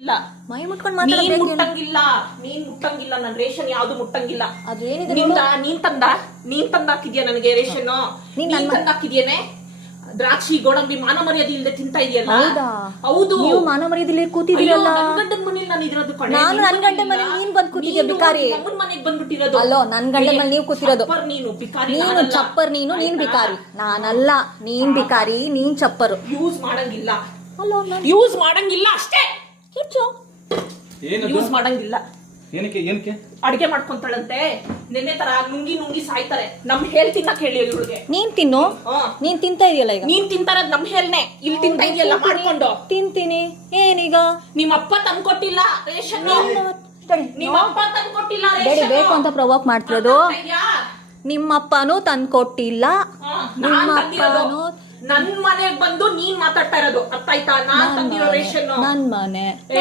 ಇಲ್ಲ ಮೈ ಮುಟ್ಕೊಂಡು ನೀನ್ ಮುಟ್ಟಂಗಿಲ್ಲ ನನ್ ರೇಷನ್ ಯಾವ್ದು ಮುಟ್ಟಂಗಿಲ್ಲ. ಅದೇನಿದೆ ನೀನ್ ತಂದಾಕಿದ್ಯಾ ನನಗೆ ರೇಷನ್? ನೀನ್ ತಂದಾಕಿದ್ಯೇನೆ? ದ್ರಾಕ್ಷಿ ಗೋಡಂಬಿ ಮಾನ ಮರ್ಯಾದೆ ಇಲ್ಲದೆ ತಿಂತಾ ಇದೆಯಲ್ಲ. ಹೌದು, ನೀವು ಮಾನ ಮರ್ಯಾದೆ ಕೂತಿದ್ದೀರಲ್ಲ. ನನ್ ಗಂಡನ ಮನೇಲಿ ನಾನು ಇರೋದು ಕಣೆ. ನಾನು ನನ್ ಗಂಡನ ಮನೇಲಿ ನೀನ್ ಬಂದ್ ಕೂತಿದ್ಯಾ ಬಿಕಾರಿ. ನಮ್ಮನ್ ಮನೆಗ್ ಬಂದ್ಬಿಟ್ಟಿರೋದು. ಅಲ್ಲೋ ನನ್ ಗಂಡನ ಮನೇಲಿ ನೀವು ಕೂತಿರೋದು. ನೀನು ಬಿಕಾರಿ, ನೀನು ಚಪ್ಪರ್. ನೀನ್ ಬಿಕಾರಿ, ನಾನಲ್ಲ. ನೀನ್ ಬಿಕಾರಿ, ನೀನ್ ಚಪ್ಪರು. ಯೂಸ್ ಮಾಡಂಗಿಲ್ಲ. ಅಲ್ಲೋ ಯೂಸ್ ಮಾಡಂಗಿಲ್ಲ ಅಷ್ಟೇ. ಹೆಚ್ಚು ಯೂಸ್ ಮಾಡಂಗಿಲ್ಲ. ಏನಕ್ಕೆ ಅಡಿಗೆ ಮಾಡ್ಕೊಂತಾಳಂತೆ. ನೆನ್ನೆ ತರ ನುಂಗಿ ಸಾಯ್ತಾರೆ. ನಮ್ ಹೇಳ್ ತಿನ್ನಕ್ ಹೇಳಿ ಇವ್ಳಿಗೆ. ನೀನ್ ತಿನ್ನು. ನೀನ್ ತಿಂತಾ ಇದೆಯಲ್ಲ ಈಗ. ನೀನ್ ತಿಂತಾರದ್ ನಮ್ ಹೇಳ್ನೆ. ಇಲ್ಲಿ ತಿಂತಾ ಇದೆಯಲ್ಲ ಮಾಡ್ಕೊಂಡು. ತಿಂತೀನಿ. ಏನೀಗ? ನಿಮ್ಮಪ್ಪ ತಂದ್ಕೊಟ್ಟಿಲ್ಲ ರೇಷನ್. ನಿಮ್ಮಪ್ಪ ತಂದ್ಕೊಟ್ಟಿಲ್ಲ ಬೇಡಿ ರೇಷನ್. ಬೇಕು ಅಂತ ಪ್ರವೋಕ್ ಮಾಡ್ತಿರೋದು. ನಿಮ್ಮಪ್ಪನೂ ತಂದ್ಕೊಟ್ಟಿಲ್ಲ. ನಿಮ್ಮಪ್ಪನೂ ನನ್ ಮನೆಗ್ ಬಂದು ನೀನ್ ಮಾತಾಡ್ತಾ ಇರೋದು. ಅರ್ಥ ಆಯ್ತಾ? ನಾನ್ ತಂದಿರೋ ರೇಷನ್ ನನ್ ಮನೆ.